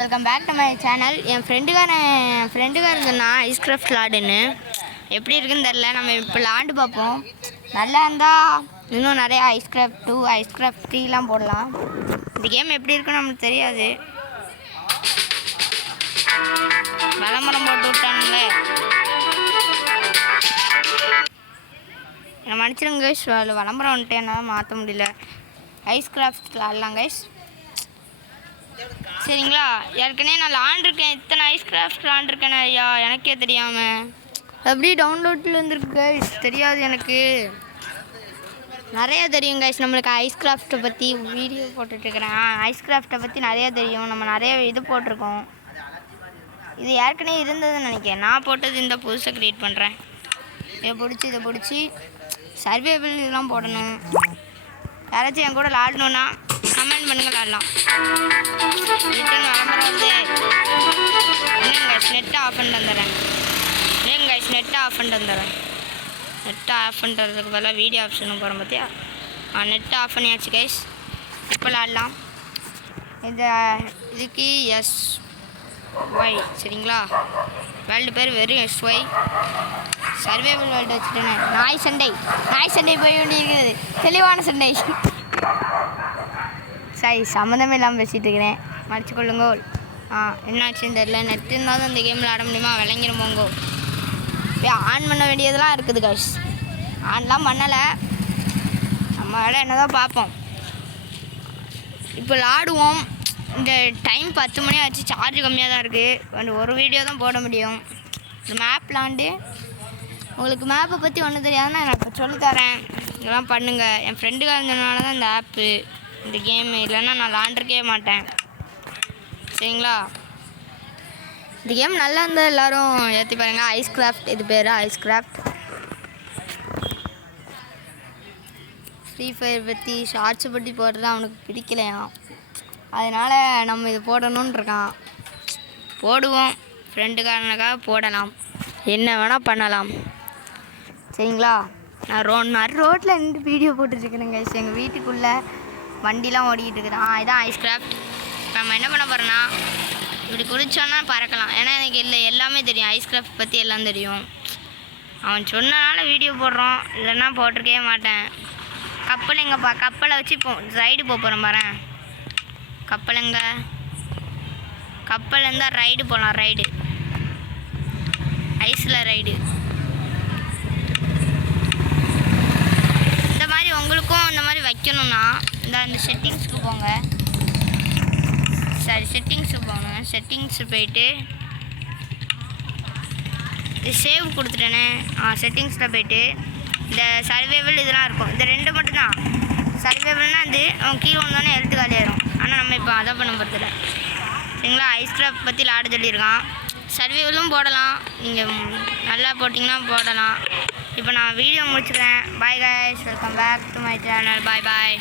Welcome back to my channel. என் ஃப்ரெண்டுக்காரன் சொன்னான் ஐஸ் கிராஃப்ட் விளாடுன்னு. எப்படி இருக்குன்னு தெரில. நம்ம இப்போ விளாண்டு பார்ப்போம். நல்லா இருந்தால் இன்னும் நிறையா ஐஸ் கிராஃப்ட் 2 ஐஸ் கிராஃப்ட் 3லாம் போடலாம். இந்த கேம் எப்படி இருக்குன்னு நமக்கு தெரியாது. விளம்பரம் போட்டு விட்டானுங்க. என்னை மன்னிச்சிருங்க கைஸ், விளம்பரம் வந்துட்டு என்னால் மாற்ற முடியல. ஐஸ் கிராஃப்ட் விளாட்லாம் கைஸ், சரிங்களா? ஏற்கனவே நான் விளாண்டுருக்கேன். இத்தனை ஐஸ் கிராஃப்ட் விளாண்டுருக்கேன் ஐயா, எனக்கே தெரியாமல். அப்படியே டவுன்லோட்டில் வந்துருக்கு கைஸ், தெரியாது எனக்கு. நிறையா தெரியும் கைஸ் நம்மளுக்கு ஐஸ் கிராஃப்ட்டை பற்றி வீடியோ போட்டுட்ருக்கிறேன். ஐஸ் கிராஃப்ட்டை பற்றி நிறையா தெரியும். நம்ம நிறைய இது போட்டிருக்கோம். இது ஏற்கனவே இருந்ததுன்னு நினைக்கிறேன். நான் போட்டது இந்த புதுசாக க்ரியேட் பண்ணுறேன். இதை பிடிச்சி சர்வேபிள் இதெல்லாம் போடணும். யாராச்சும் என் கூட விளாடணுன்னா கமெண்ட் பண்ணுங்கள், விளாட்லாம். ரிட்டன் விளம்பரம் வந்து இல்லைங்க கைஸ், நெட்டை ஆஃப் பண்ணிட்டு வந்துடுறேன். இல்லைங்க கைஸ், நெட்டை ஆஃப் பண்ணுறதுக்கு பதிலாக வீடியோ ஆப்ஷனுக்கு போகிறோம் பார்த்தியா? நெட்டை ஆஃப் பண்ணியாச்சு கைஸ். இப்போ விளாட்லாம். இதுக்கு SY, சரிங்களா? வேர்ல்டு பேர் வெறும் SY. சர்வேபிள் வேர்ல்டு வச்சுட்டேனே. நாய் சண்டை போய் வேண்டியிருக்கிறது. தெளிவான சண்டை. சரி, சம்மந்தமே இல்லாமல் பேசிகிட்டு இருக்கிறேன், மறைச்சு கொள்ளுங்கோ. என்னாச்சுன்னு தெரில. நெட் இருந்தாலும் இந்த கேம் விளாட முடியுமா? விளங்கிருமோங்கோ. ஆன் பண்ண வேண்டியதெல்லாம் இருக்குது கைஸ். ஆன்லாம் பண்ணலை. நம்ம வேலை என்னதான் பார்ப்போம். இப்போ விளாடுவோம். இந்த டைம் 10 மணி ஆச்சு. சார்ஜ் கம்மியாக தான் இருக்குது. ஒரு வீடியோ தான் போட முடியும். இந்த மேப் விளாண்டு உங்களுக்கு மேப்பை பற்றி ஒன்றும் தெரியாதுன்னா நான் இப்போ சொல்லித்தரேன். இதெல்லாம் பண்ணுங்கள். என் ஃப்ரெண்டுக்காக இருந்ததுனால தான் இந்த ஆப்பு, இந்த கேமு. இல்லைன்னா நான் விளாண்டுருக்கவே மாட்டேன், சரிங்களா? இந்த கேம் நல்லா இருந்தால் எல்லோரும் ஏற்றி பாருங்கள். ஐஸ் கிராஃப்ட், இது பேர் ஐஸ் கிராஃப்ட். ஃப்ரீ ஃபயர் பற்றி ஷார்ட்ஸை பற்றி போடுறது அவனுக்கு பிடிக்கலையாம். அதனால் நம்ம இது போடணுன்னு இருக்கான். போடுவோம். ஃப்ரெண்டுக்காரனுக்காக போடலாம். என்ன வேணால் பண்ணலாம், சரிங்களா? நான் ரோட்டில் நின்று வீடியோ போட்டுட்ருக்கிறேங்க. எங்கள் வீட்டுக்குள்ளே வண்டிலாம் ஓடிக்கிட்டு இருக்குது. இதான் ஐஸ் கிராஃப்ட். இப்போ நம்ம என்ன பண்ண போகிறோன்னா, இப்படி குடித்தோன்னா பறக்கலாம். ஏன்னா எனக்கு எல்லாமே தெரியும். ஐஸ் கிராஃப்ட் பற்றி எல்லாம் தெரியும். அவன் சொன்னனால வீடியோ போடுறோம், இல்லைன்னா போட்டிருக்கவே மாட்டேன். கப்பல் எங்கேப்பா? கப்பலை வச்சு ரைடு போகிறோம் பாரேன். கப்பல் இருந்தால் ரைடு போகலாம். ரைடு ஐஸில் ரைடு. இந்த மாதிரி உங்களுக்கும் இந்த மாதிரி வைக்கணும்னா இந்த செட்டிங்ஸுக்கு போங்க. சரி, செட்டிங்ஸுக்கு போங்க. செட்டிங்ஸு போயிட்டு இது சேவ் கொடுத்துட்டேனே. செட்டிங்ஸில் போயிட்டு இந்த சர்வேபிள் இதெல்லாம் இருக்கும். இந்த 2 மட்டும்தான் சர்வேபிள்னால் அது அவன் கீழே வந்தோடனே எழுத்து காலியாயிரும். ஆனால் நம்ம இப்போ அதை பண்ண போகிறதில்ல, சரிங்களா? ஐஸ் கிராஃப்ட் பற்றி விளாட சொல்லியிருக்கான். சர்வேபிளும் போடலாம். நீங்கள் நல்லா போட்டிங்கன்னா போடலாம். இப்போ நான் வீடியோ முடிச்சுக்கிறேன். Bye guys, welcome back to my channel. Bye.